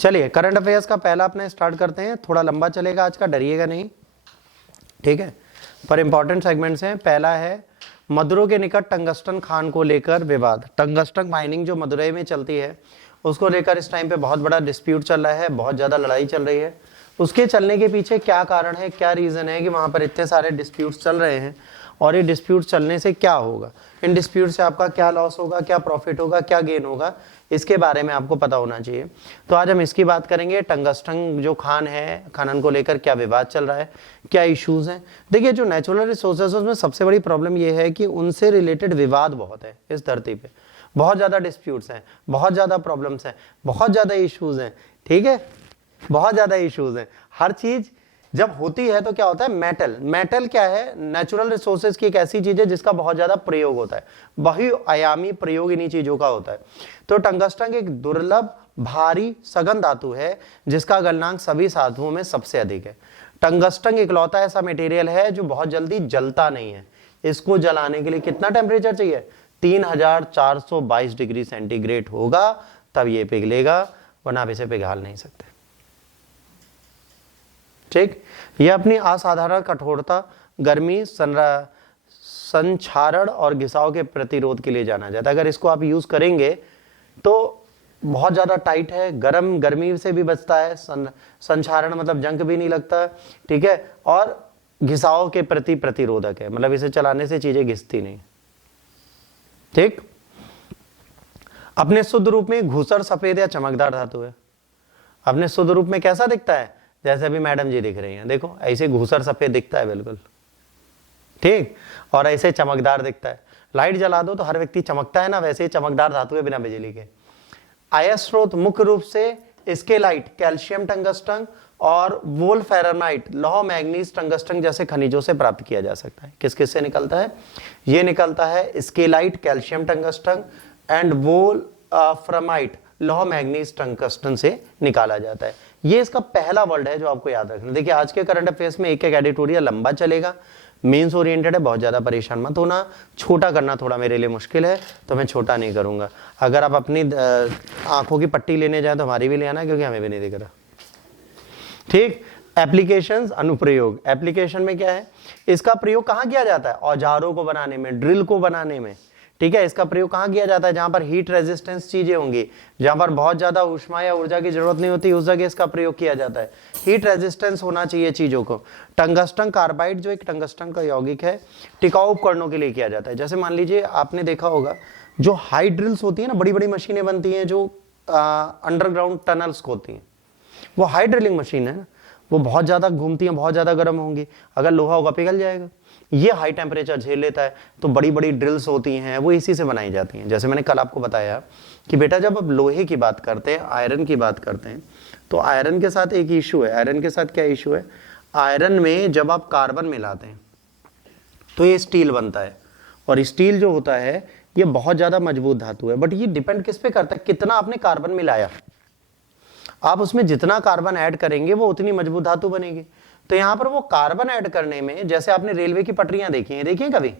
चलिए current affairs का पहला अपने स्टार्ट करते हैं, थोड़ा लंबा चलेगा आज का, डरिएगा नहीं, ठीक है, पर इंपॉर्टेंट सेगमेंट्स हैं। पहला है मदुरै के निकट टंगस्टन खान को लेकर विवाद। टंगस्टन माइनिंग जो मदुरै में चलती है उसको लेकर इस टाइम पे बहुत बड़ा डिस्प्यूट चल रहा है, बहुत ज़्यादा लड़ाई चल रही है। उसके चलने के पीछे क्या कारण है, क्या रीज़न है कि वहाँ पर इतने सारे डिस्प्यूट्स चल रहे हैं, और ये डिस्प्यूट चलने से क्या होगा, इन डिस्प्यूट से आपका क्या लॉस होगा, क्या प्रॉफिट होगा, क्या गेन होगा, इसके बारे में आपको पता होना चाहिए। तो आज हम इसकी बात करेंगे। टंगस्टन जो खान है, खनन को लेकर क्या विवाद चल रहा है, क्या इश्यूज हैं। देखिए जो नेचुरल रिसोर्सेज में सबसे बड़ी प्रॉब्लम ये है कि उनसे रिलेटेड विवाद बहुत है इस धरती पे, बहुत ज़्यादा डिस्प्यूट्स हैं, बहुत ज़्यादा प्रॉब्लम्स हैं, बहुत ज़्यादा इश्यूज हैं, ठीक है, बहुत ज़्यादा इश्यूज हैं। हर चीज़ जब होती है तो क्या होता है, मेटल क्या है, नेचुरल रिसोर्सेज की एक ऐसी चीज है जिसका बहुत ज्यादा प्रयोग होता है, बहुआयामी प्रयोग इन्हीं चीजों का होता है। तो टंगस्टन एक दुर्लभ भारी सघन धातु है जिसका गलनांक सभी धातुओं में सबसे अधिक है। टंगस्टन इकलौता ऐसा मटेरियल है जो बहुत जल्दी जलता नहीं है। इसको जलाने के लिए कितना टेम्परेचर चाहिए, 3422 डिग्री सेंटीग्रेड होगा तब ये पिघलेगा, वरना आप इसे पिघाल नहीं सकते। ठीक, यह अपनी असाधारण कठोरता, गर्मी, संक्षारण और घिसाव के प्रतिरोध के लिए जाना जाता है। अगर इसको आप यूज करेंगे तो बहुत ज्यादा टाइट है, गर्मी से भी बचता है, संक्षारण मतलब जंग भी नहीं लगता, ठीक है, और घिसाव के प्रति प्रतिरोधक है, मतलब इसे चलाने से चीजें घिसती नहीं। ठीक, अपने शुद्ध रूप में घूसर सफेद या चमकदार धातु है। अपने शुद्ध रूप में कैसा दिखता है, जैसे अभी मैडम जी दिख रही हैं, देखो ऐसे घूसर सफेद दिखता है बिल्कुल, ठीक, और ऐसे चमकदार दिखता है। लाइट जला दो तो हर व्यक्ति चमकता है ना, वैसे ही चमकदार धातु है बिना बिजली के। आय स्रोत मुख्य रूप से स्केलाइट, कैल्शियम टंगस्टन और वोल्फ्रामाइट, लौह मैग्नीज टंगस्टन जैसे खनिजों से प्राप्त किया जा सकता है। किस किस से निकलता है, ये निकलता है स्केलाइट, कैल्शियम टंगस्टन एंड वोल्फ्रामाइट, लौह मैग्नीज टंगस्टन से निकाला जाता है। ये इसका पहला वर्ड है जो आपको याद रखना। देखिए आज के करंट अफेयर्स में एक एक एडिटोरियल लंबा चलेगा, मेंस ओरिएंटेड है, बहुत ज्यादा परेशान मत होना। छोटा करना थोड़ा मेरे लिए मुश्किल है तो मैं छोटा नहीं करूंगा। अगर आप अपनी आंखों की पट्टी लेने जाए तो हमारी भी ले आना, क्योंकि हमें भी नहीं दिख रहा। ठीक, एप्लीकेशंस, अनुप्रयोग। एप्लीकेशन में क्या है, इसका प्रयोग कहाँ किया जाता है, औजारों को बनाने में, ड्रिल को बनाने में, ठीक है। इसका प्रयोग कहाँ किया जाता है, जहां पर हीट रेजिस्टेंस चीजें होंगी, जहां पर बहुत ज्यादा ऊष्मा या ऊर्जा की जरूरत नहीं होती, उस जगह इसका प्रयोग किया जाता है। हीट रेजिस्टेंस होना चाहिए चीजों को। टंगस्टन कार्बाइड जो एक टंगस्टन का यौगिक है, टिकाऊ उपकरणों के लिए किया जाता है। जैसे मान लीजिए आपने देखा होगा जो हाई ड्रिल्स होती है ना, बड़ी बड़ी मशीनें बनती हैं जो अंडरग्राउंड टनल्स होती हैं, वो हाई ड्रिलिंग मशीन है ना, वो बहुत ज्यादा घूमती हैं, बहुत ज्यादा गर्म होंगी, अगर लोहा होगा पिघल जाएगा। ये हाई टेम्परेचर झेल लेता है, तो बड़ी बड़ी ड्रिल्स होती हैं वो इसी से बनाई जाती हैं। जैसे मैंने कल आपको बताया कि बेटा जब अब लोहे की बात करते हैं, आयरन की बात करते हैं, तो आयरन के साथ एक इशू है। आयरन के साथ क्या इशू है, आयरन में जब आप कार्बन मिलाते हैं तो ये स्टील बनता है, और स्टील जो होता है ये बहुत ज्यादा मजबूत धातु है। बट ये डिपेंड किस पे करता है, कितना आपने कार्बन मिलाया। आप उसमें जितना कार्बन ऐड करेंगे वो उतनी मजबूत धातु बनेगी। तो यहां पर वो कार्बन ऐड करने में, जैसे आपने रेलवे की पटरियां देखी हैं, देखिए कभी,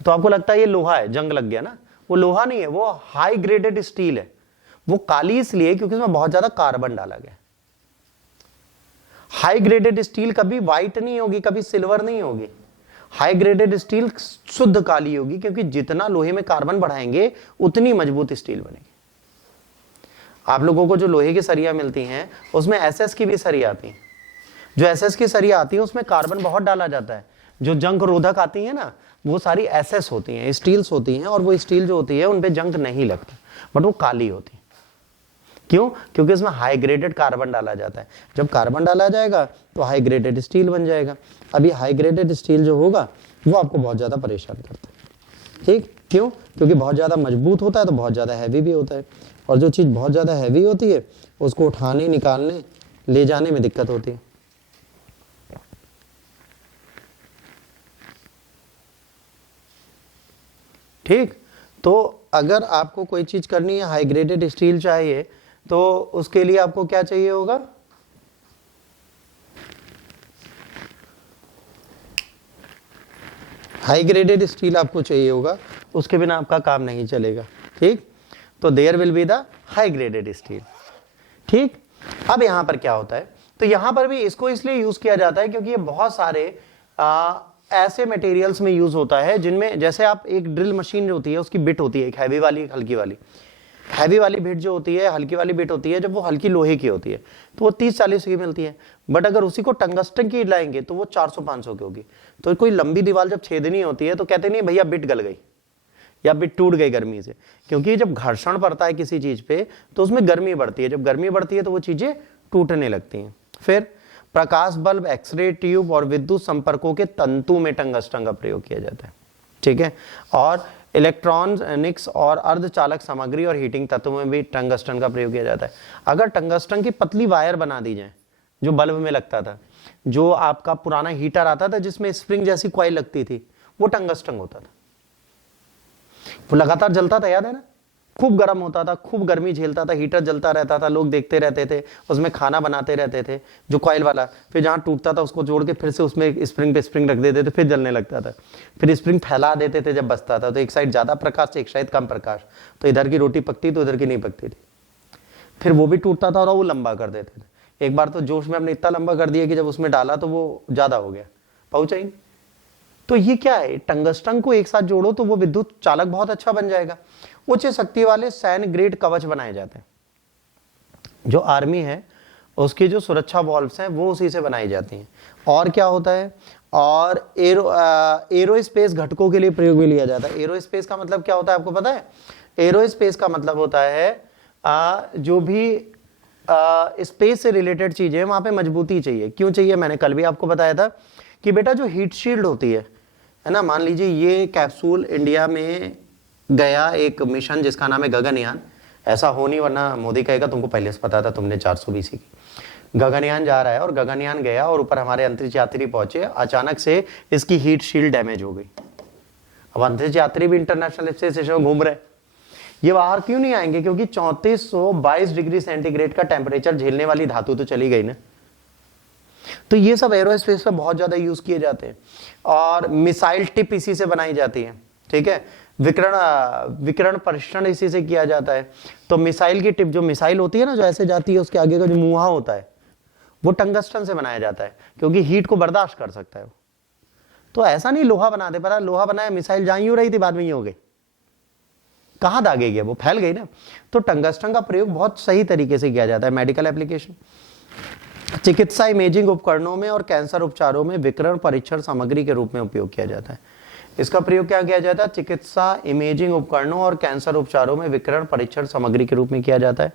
तो आपको लगता है ये लोहा है, जंग लग गया ना, वो लोहा नहीं है, वो हाई ग्रेडेड स्टील है। वो काली इसलिए क्योंकि उसमें बहुत ज्यादा कार्बन डाला गया। हाई ग्रेडेड स्टील कभी व्हाइट नहीं होगी, कभी सिल्वर नहीं होगी। हाई ग्रेडेड स्टील शुद्ध काली होगी, क्योंकि जितना लोहे में कार्बन बढ़ाएंगे उतनी मजबूत स्टील बनेगी। आप लोगों को जो लोहे की सरिया मिलती हैं उसमें एसएस की भी सरिया आती है। जो एसएस की सरिया आती है उसमें कार्बन बहुत डाला जाता है। जो जंग रोधक आती है ना, वो सारी एसएस होती हैं, स्टील्स होती हैं, और वो स्टील जो होती है उन पे जंग नहीं लगता, बट वो काली होती है। क्यों, क्योंकि इसमें हाई ग्रेडेड कार्बन डाला जाता है। जब कार्बन डाला जाएगा तो हाई ग्रेडेड स्टील बन जाएगा। अभी हाई ग्रेडेड स्टील जो होगा वो आपको बहुत ज्यादा परेशान करता है। ठीक, क्यों, क्योंकि बहुत ज्यादा मजबूत होता है तो बहुत ज्यादा हैवी भी होता है, और जो चीज बहुत ज्यादा हैवी होती है उसको उठाने, निकालने, ले जाने में दिक्कत होती है। ठीक, तो अगर आपको कोई चीज करनी है, हाई ग्रेडेड स्टील चाहिए, तो उसके लिए आपको क्या चाहिए होगा, हाई ग्रेडेड स्टील आपको चाहिए होगा, उसके बिना आपका काम नहीं चलेगा। ठीक, तो there will be the high graded steel. ठीक, अब यहां पर क्या होता है, तो यहां पर भी इसको इसलिए यूज किया जाता है क्योंकि ये बहुत सारे ऐसे मटेरियल्स में यूज होता है जिनमें, जैसे आप एक ड्रिल मशीन जो होती है उसकी बिट होती है, एक हैवी वाली एक हल्की वाली। हैवी वाली बिट जो होती है, हल्की वाली बिट होती है, जब वो हल्की लोहे की होती है तो वो 30-40 की मिलती है, बट अगर उसी को टंगस्टन की लाएंगे तो वो 400-500 की होगी। तो कोई लंबी दीवार जब छेदनी होती है तो कहते नहीं भैया बिट गल गई या बिट टूट गई गर्मी से, क्योंकि जब घर्षण पड़ता है किसी चीज पे तो उसमें गर्मी बढ़ती है, जब गर्मी बढ़ती है तो वो चीजें टूटने लगती हैं। फिर प्रकाश बल्ब, एक्सरे ट्यूब और विद्युत संपर्कों के तंतु में टंगस्टन का प्रयोग किया जाता है। ठीक है, और इलेक्ट्रॉनिक्स और अर्धचालक सामग्री और हीटिंग तत्वों में भी टंगस्टन का प्रयोग किया जाता है। अगर टंगस्टन की पतली वायर बना दी जाए, जो बल्ब में लगता था, जो आपका पुराना हीटर आता था जिसमें स्प्रिंग जैसी कॉइल लगती थी, वो टंगस्टन होता था, वो लगातार जलता था, याद है ना, खूब गर्म होता था, खूब गर्मी झेलता था, हीटर जलता रहता था, लोग देखते रहते थे, उसमें खाना बनाते रहते थे, जो कॉइल वाला। फिर जहां टूटता था उसको जोड़ के फिर से उसमें स्प्रिंग पे स्प्रिंग रख देते थे, फिर जलने लगता था। फिर स्प्रिंग फैला देते थे जब बचता था, तो एक साइड ज्यादा प्रकाश एक साइड कम प्रकाश, तो इधर की रोटी पकती तो इधर की नहीं पकती थी। फिर वो भी टूटता था और वो लंबा कर देते थे। एक बार तो जोश में हमने इतना लंबा कर दिया कि जब उसमें डाला तो वो ज्यादा हो गया, पहुंचा ही नहीं। तो ये क्या है, टंगस्टन को एक साथ जोड़ो तो वो विद्युत चालक बहुत अच्छा बन जाएगा। उच्च शक्ति वाले सैन्य ग्रेड कवच बनाए जाते हैं, जो आर्मी है उसकी जो सुरक्षा वॉल्व्स हैं वो उसी से बनाई जाती हैं। और क्या होता है, और एरोस्पेस घटकों के लिए प्रयोग में लिया जाता है। एरोस्पेस का मतलब क्या होता है आपको पता है? एरोस्पेस का मतलब होता है जो भी स्पेस से रिलेटेड चीजें, वहां पे मजबूती चाहिए। क्यों चाहिए, मैंने कल भी आपको बताया था कि बेटा जो हीट शील्ड होती है ना, मान लीजिए ये कैप्सूल इंडिया में गया एक मिशन जिसका नाम है गगनयान। ऐसा हो नहीं वरना मोदी कहेगा तुमको पहले से पता था, तुमने 420 की। गगनयान जा रहा है और गगनयान गया और ऊपर हमारे अंतरिक्ष यात्री पहुंचे, अचानक से इसकी हीट शील्ड डैमेज हो गई। अब अंतरिक्ष यात्री भी इंटरनेशनल स्पेस स्टेशन में घूम रहे, ये बाहर क्यों नहीं आएंगे? क्योंकि 3422 डिग्री सेंटीग्रेड का टेम्परेचर झेलने वाली धातु तो चली गई ना। तो ये सब एरोस्पेस में बहुत ज्यादा यूज किए जाते हैं। और मिसाइल टिप इसी से बनाई जाती है। ठीक है, विकिरण परीक्षण इसी से किया जाता है। तो मिसाइल की टिप, जो मिसाइल होती है ना, जो ऐसे जाती है, उसके आगे का जो मुंहा होता है वो टंगस्टन से बनाया जाता है, क्योंकि हीट को बर्दाश्त कर सकता है वो। तो ऐसा नहीं लोहा बना दे, पता लोहा बनाया, मिसाइल जा यूं रही थी, बाद में ये हो गई, कहां दागेगी, वो फैल गई ना। तो टंगस्टन का प्रयोग बहुत सही तरीके से किया जाता है। मेडिकल एप्लीकेशन, चिकित्सा इमेजिंग उपकरणों में और कैंसर उपचारों में विकिरण परीक्षण सामग्री के रूप में उपयोग किया जाता है। इसका प्रयोग क्या किया जाता है? चिकित्सा इमेजिंग उपकरणों और कैंसर उपचारों में विकिरण परीक्षण सामग्री के रूप में किया जाता है।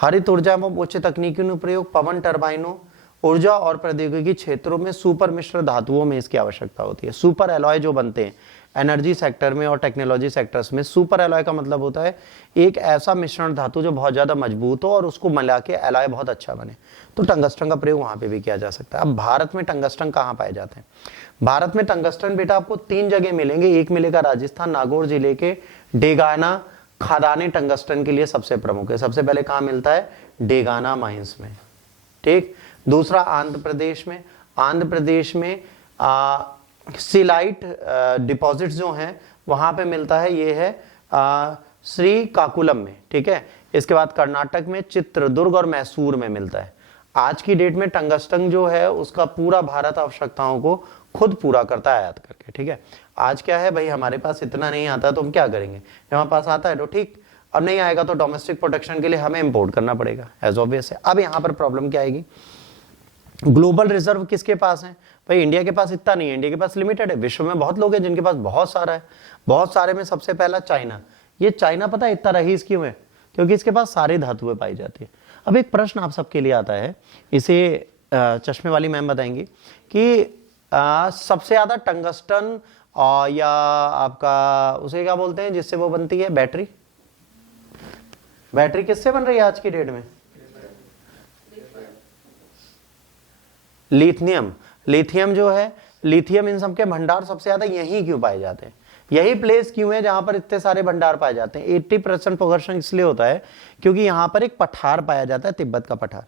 हरित ऊर्जा एवं उच्च तकनीकी प्रयोग, पवन टर्बाइनों, ऊर्जा और प्रौद्योगिकी क्षेत्रों में सुपर मिश्र धातुओं में इसकी आवश्यकता होती है। सुपर एलॉय जो बनते हैं एनर्जी सेक्टर में और टेक्नोलॉजी सेक्टर्स में, सुपर एलॉय का मतलब होता है एक ऐसा मिश्रण धातु जो बहुत ज्यादा मजबूत हो और उसको मिला के एलॉय बहुत अच्छा बने। तो टंगस्टन का प्रयोग वहां पे भी किया जा सकता है। अब भारत में टंगस्टन कहाँ पाए जाते हैं? भारत में टंगस्टन बेटा आपको 3 जगह मिलेंगे। एक मिलेगा राजस्थान, नागौर जिले के डेगाना खदानें टंगस्टन के लिए सबसे प्रमुख है। सबसे पहले कहाँ मिलता है? डेगाना माइंस में। ठीक, दूसरा आंध्र प्रदेश में। आंध्र प्रदेश में सिलाइट डिपॉजिट्स जो हैं वहां पे मिलता है, ये है श्रीकाकुलम में। ठीक है, इसके बाद कर्नाटक में चित्रदुर्ग और मैसूर में मिलता है। आज की डेट में टंगस्टन जो है उसका पूरा भारत आवश्यकताओं को खुद पूरा करता है आयात करके। ठीक है, आज क्या है भाई, हमारे पास इतना नहीं आता तो हम क्या करेंगे? हमारे पास आता है तो ठीक, अब नहीं आएगा तो डोमेस्टिक प्रोडक्शन के लिए हमें इंपोर्ट करना पड़ेगा, एज ऑब्वियस है। अब यहाँ पर प्रॉब्लम क्या आएगी? ग्लोबल रिजर्व किसके पास है भाई? इंडिया के पास इतना नहीं है, इंडिया के पास लिमिटेड है। विश्व में बहुत लोग हैं जिनके पास बहुत सारा है। बहुत सारे में सबसे पहला चाइना। ये चाइना पता है इतना रईस क्यों है? क्योंकि इसके पास सारी धातुएं पाई जाती है। अब एक प्रश्न आप सबके लिए आता है, इसे चश्मे वाली मैम बताएंगी कि सबसे ज्यादा टंगस्टन या आपका उसे क्या बोलते हैं जिससे वो बनती है बैटरी? बैटरी किससे बन रही है आज की डेट में? लिथियम। लिथियम जो है, लिथियम इन सब के भंडार सबसे ज्यादा यही क्यों पाए जाते हैं? यही प्लेस क्यों है जहां पर इतने सारे भंडार पाए जाते हैं? 80% प्रोग्रेशन इसलिए होता है क्योंकि यहां पर एक पठार पाया जाता है, तिब्बत का पठार।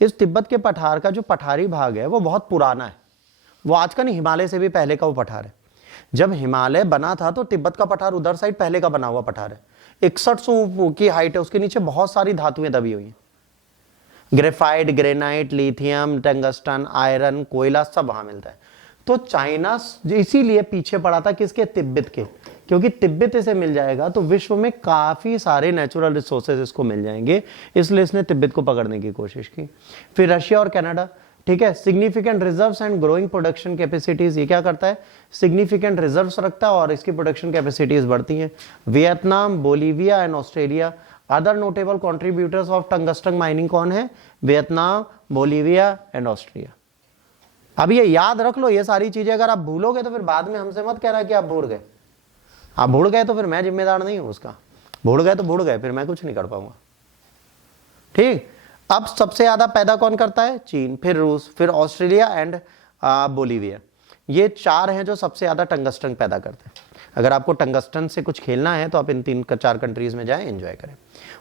इस तिब्बत के पठार का जो पठारी भाग है वो बहुत पुराना है। वो आज का नहीं, हिमालय से भी पहले का वो पठार है। जब हिमालय बना था तो तिब्बत का पठार उधर साइड पहले का बना हुआ पठार है। 6100 की हाइट है, उसके नीचे बहुत सारी धातुएं दबी हुई हैं, graphite, granite, lithium, tungsten, iron, कोयला सब वहां मिलता है। तो चाइना इसीलिए पीछे पड़ा था किसके, तिब्बत के, क्योंकि तिब्बत इसे मिल जाएगा तो विश्व में काफी सारे नेचुरल रिसोर्सेज इसको मिल जाएंगे, इसलिए इसने तिब्बत को पकड़ने की कोशिश की। फिर रशिया और कनाडा, ठीक है, significant reserves and growing production capacities, ये क्या करता है, सिग्निफिकेंट रिजर्व्स रखता है और इसकी प्रोडक्शन कैपेसिटीज बढ़ती हैं। Vietnam, Bolivia and Australia. Other notable contributors of tungsten mining कौन है, वियतनाम, बोलीविया एंड ऑस्ट्रिया। अब ये याद रख लो, ये सारी चीजें अगर आप भूलोगे तो फिर बाद में हमसे मत कहना कि आप भूल गए। आप भूल गए तो फिर मैं जिम्मेदार नहीं हूं उसका, भूल गए तो भूल गए, फिर मैं कुछ नहीं कर पाऊंगा। ठीक, अब सबसे ज्यादा पैदा कौन करता है, चीन, फिर रूस, फिर ऑस्ट्रेलिया एंड बोलीविया। ये 4 हैं जो सबसे ज्यादा टंगस्टन पैदा करते हैं। अगर आपको टंगस्टन से कुछ खेलना है तो आप इन 3-4 कंट्रीज में जाएं, एंजॉय करें।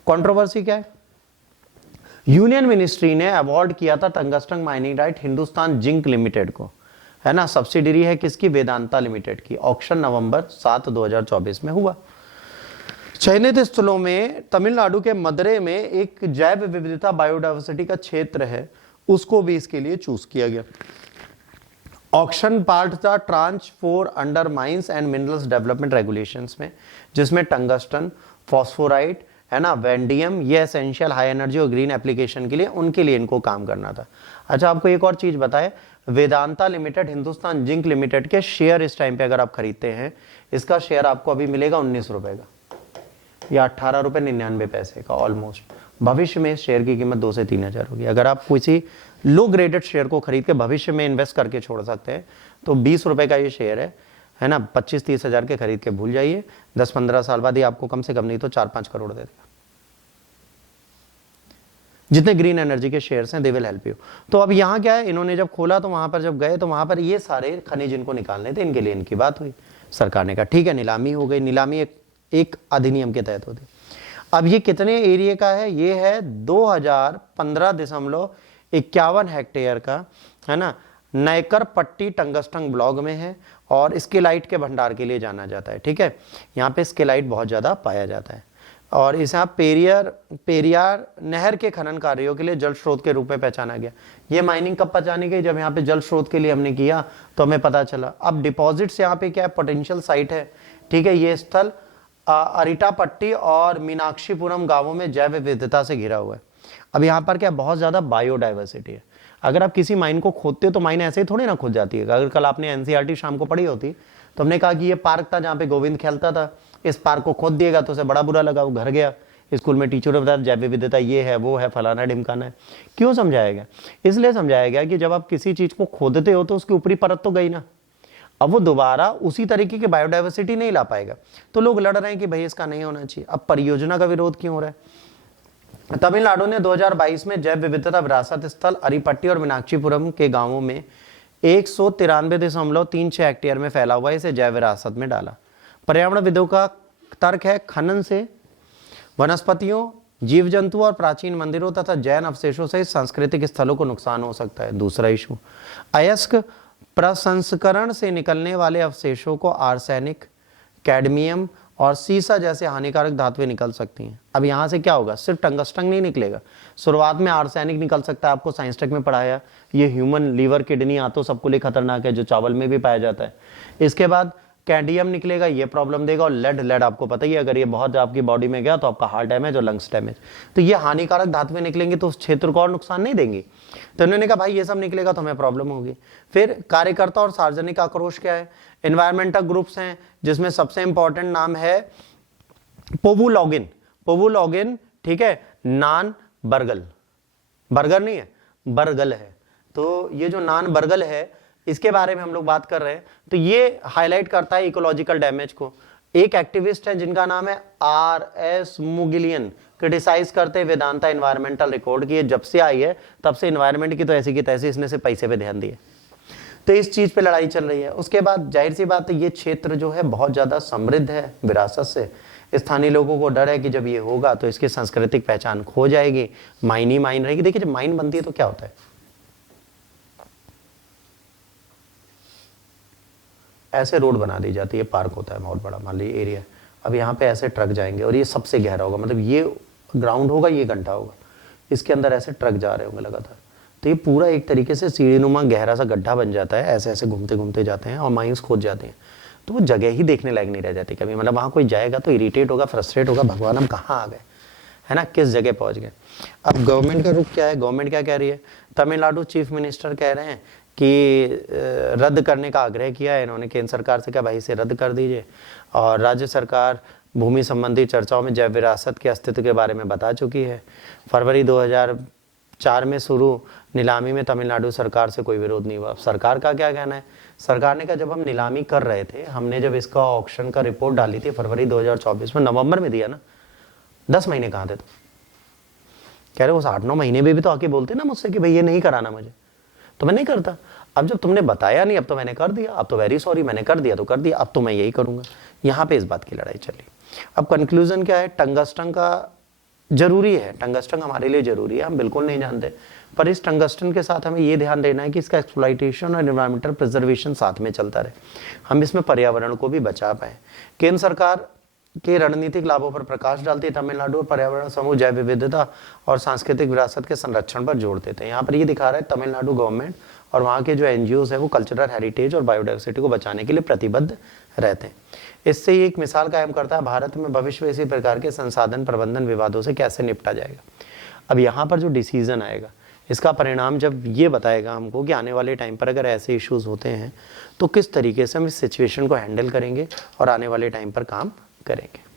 कंट्रोवर्सी क्या है, यूनियन मिनिस्ट्री ने अवार्ड किया था tungsten mining right Hindustan zinc limited को, है ना, सब्सिडरी है किसकी, वेदांता लिमिटेड की। ऑक्शन नवंबर 7, 2024 में हुआ। चयनित स्थलों में तमिलनाडु के मदुरै में एक जैव विविधता बायोडायवर्सिटी का क्षेत्र है, उसको भी इसके लिए चूज किया गया। ऑक्शन पार्ट था tranche 4 under mines and minerals development regulations में, जिसमें टंगस्टन, फॉस्फोराइट, है ना, वैंडियम, ये एसेंशियल हाई एनर्जी और ग्रीन एप्लीकेशन के लिए, उनके लिए इनको काम करना था। अच्छा, आपको एक और चीज बताए, Vedanta limited Hindustan zinc limited के शेयर इस टाइम पे अगर आप खरीदते हैं, इसका शेयर आपको अभी मिलेगा 19 रुपए का या 18 रुपए 99 पैसे का ऑलमोस्ट। भविष्य में शेयर की कीमत 2 से 3 हजार होगी। अगर आप किसी लो ग्रेडेड शेयर को खरीद के भविष्य में इन्वेस्ट करके छोड़ सकते हैं तो 20 रुपए का ये शेयर है ना, 25-30 हजार के खरीद के भूल जाइए, 10-15 साल बाद ही आपको कम से कम नहीं तो 4-5 करोड़ दे देगा। जितने ग्रीन एनर्जी के शेयर्स हैं दे विल हेल्प यू। तो अब यहाँ क्या है, इन्होंने जब खोला तो वहां पर जब गए तो वहां पर ये सारे खनिज इनको निकालने थे, इनके लिए इनकी बात हुई, सरकार ने कहा ठीक है, नीलामी हो गई। नीलामी एक अधिनियम के तहत होती। अब ये कितने एरिया का है, ये है 2015.51 हेक्टेयर का, है ना, नयकर पट्टी टंगस्टन ब्लॉक में है और स्केलाइट के भंडार के लिए जाना जाता है। ठीक है, यहाँ पे स्केलाइट बहुत ज्यादा पाया जाता है और इसे आप पेरियार नहर के खनन कार्यों के लिए जल स्रोत के रूप में पहचाना गया। ये माइनिंग कब पहचानी गई, जब यहाँ पे जल स्रोत के लिए हमने किया तो हमें पता चला। अब डिपॉजिट्स यहाँ पे क्या है, पोटेंशियल साइट है। ठीक है, ये स्थल अरिटापट्टी और मीनाक्षीपुरम गांवों में जैव विविधता से घिरा हुआ है। अब यहाँ पर क्या बहुत ज्यादा बायोडाइवर्सिटी है। अगर आप किसी माइन को खोदते हो तो माइन ऐसे ही थोड़ी ना खुद जाती है। अगर कल आपने एनसीईआरटी शाम को पढ़ी होती तो हमने कहा कि ये पार्क था जहाँ पे गोविंद खेलता था, इस पार्क को खोद दिएगा तो उसे बड़ा बुरा लगा, वो घर गया, स्कूल में टीचर ने बताया जैव विविधता ये है, वो है, फलाना ढिमकाना है। क्यों समझाया गया, इसलिए समझाया गया कि जब आप किसी चीज को खोदते हो तो उसकी ऊपरी परत तो गई ना, अब वो दोबारा उसी तरीके की बायोडाइवर्सिटी नहीं ला पाएगा। तो लोग लड़ रहे हैं कि भाई इसका नहीं होना चाहिए। अब परियोजना का विरोध क्यों हो रहा है, तमिलनाडु ने 2022 में जैव विविधता विरासत स्थल अरिपट्टी और मीनाक्षीपुरम के गांवों में 193.36 हेक्टेयर में फैला हुआ इसे जैव विरासत में डाला। पर्यावरणविदों का तर्क है खनन से वनस्पतियों, जीव जंतु और प्राचीन मंदिरों तथा जैन अवशेषों से सांस्कृतिक स्थलों को नुकसान हो सकता है। दूसरा इशू, अयस्क प्रसंस्करण से निकलने वाले अवशेषों को आर्सेनिक, कैडमियम और सीसा जैसे हानिकारक धातुएं निकल सकती हैं। अब यहाँ से क्या होगा, सिर्फ टंगस्टन नहीं निकलेगा, शुरुआत में आर्सेनिक निकल सकता है। आपको साइंस टेक में पढ़ाया, ये ह्यूमन लीवर, किडनी, आंतों सबको लिए खतरनाक है, जो चावल में भी पाया जाता है। इसके बाद कैडमियम निकलेगा, ये प्रॉब्लम देगा। और लेड आपको पता ही है, अगर ये बहुत आपकी बॉडी में गया तो आपका हार्ट डैमेज और लंग्स डैमेज। तो ये हानिकारक धातुएं निकलेंगे तो उस क्षेत्र को और नुकसान नहीं देंगी। तो उन्होंने कहा भाई ये सब निकलेगा तो हमें प्रॉब्लम होगी। फिर कार्यकर्ता और सार्वजनिक आक्रोश क्या है, एनवायरमेंटल ग्रुप्स हैं जिसमें सबसे इंपॉर्टेंट नाम है पोबुलॉगिन, ठीक है, नान बरगल, बर्गर नहीं है, बरगल है। तो ये जो नान बरगल है इसके बारे में हम लोग बात कर रहे हैं। तो ये हाईलाइट करता है इकोलॉजिकल डैमेज को। एक एक्टिविस्ट है जिनका नाम है आर.एस. मुगिलियन, क्रिटिसाइज करते वेदांता एनवायरमेंटल रिकॉर्ड की। जब से आई है तब से एनवायरमेंट की तो ऐसी की तैसी, इसने से पैसे पे ध्यान दिए। तो इस चीज पे लड़ाई चल रही है। उसके बाद जाहिर सी बात है ये क्षेत्र जो है बहुत ज्यादा समृद्ध है विरासत से। स्थानीय लोगों को डर है कि जब ये होगा तो इसकी सांस्कृतिक पहचान खो जाएगी, माइन ही माइन रहेगी। देखिए जब माइन बनती है तो क्या होता है, ऐसे रोड बना दी जाती है, पार्क होता है बहुत बड़ा, मान लीजिए एरिया। अब यहाँ पे ऐसे ट्रक जाएंगे और ये सबसे गहरा होगा, मतलब ये ग्राउंड होगा, ये गड्ढा होगा, इसके अंदर ऐसे ट्रक जा रहे होंगे लगातार। तो ये पूरा एक तरीके से सीढ़ीनुमा गहरा सा गड्ढा बन जाता है, ऐसे ऐसे घूमते घूमते जाते हैं और माइंस खोद जाते हैं। तो वो जगह ही देखने लायक नहीं रह जाती कभी, मतलब वहाँ कोई जाएगा तो इरिटेट होगा, फ्रस्ट्रेट होगा, भगवान हम कहाँ आ गए, है ना, किस जगह पहुँच गए। अब गवर्नमेंट का रुख क्या है, गवर्नमेंट क्या कह रही है, तमिलनाडु चीफ मिनिस्टर कह रहे हैं कि रद्द करने का आग्रह किया है इन्होंने केंद्र सरकार से, क्या भाई इसे रद्द कर दीजिए। और राज्य सरकार भूमि संबंधी चर्चाओं में जैव विरासत के अस्तित्व के बारे में बता चुकी है। फरवरी 2004 में शुरू नीलामी में तमिलनाडु सरकार से कोई विरोध नहीं हुआ। सरकार का क्या कहना है, सरकार ने कहा जब हम नीलामी कर रहे थे, हमने जब इसका ऑक्शन का रिपोर्ट डाली थी फरवरी 2024 में, नवंबर में दिया ना, 10 महीने कहाँ थे तो कह रहे उस 8-9 महीने में भी तो आके बोलते ना मुझसे कि भाई ये नहीं कराना मुझे, तो मैं नहीं करता। अब जब तुमने बताया नहीं, अब तो मैंने कर दिया, अब तो वेरी सॉरी, मैंने कर दिया तो कर दिया, अब तो मैं यही करूंगा। यहाँ पे इस बात की लड़ाई चली। अब कंक्लूजन क्या है, टंगस्टन का जरूरी है, टंगस्टन हमारे लिए जरूरी है, हम बिल्कुल नहीं जानते, पर इस टंगस्टन के साथ हमें ये ध्यान देना है कि इसका एक्सप्लॉइटेशन और एनवायरमेंटल प्रिजर्वेशन साथ में चलता रहे, हम इसमें पर्यावरण को भी बचा पाए। केंद्र सरकार के रणनीतिक लाभों पर प्रकाश डालती है, तमिलनाडु और पर्यावरण समूह जैव विविधता और सांस्कृतिक विरासत के संरक्षण पर जोर देते हैं। यहाँ पर ये दिखा रहा है तमिलनाडु गवर्नमेंट और वहाँ के जो एनजीओज है वो कल्चरल हेरिटेज और बायोडाइवर्सिटी को बचाने के लिए प्रतिबद्ध रहते हैं। इससे ये एक मिसाल कायम करता है भारत में भविष्य में इसी प्रकार के संसाधन प्रबंधन विवादों से कैसे निपटा जाएगा। अब यहाँ पर जो डिसीजन आएगा, इसका परिणाम जब ये बताएगा हमको कि आने वाले टाइम पर अगर ऐसे इश्यूज होते हैं तो किस तरीके से हम इस सिचुएशन को हैंडल करेंगे और आने वाले टाइम पर काम करेंगे।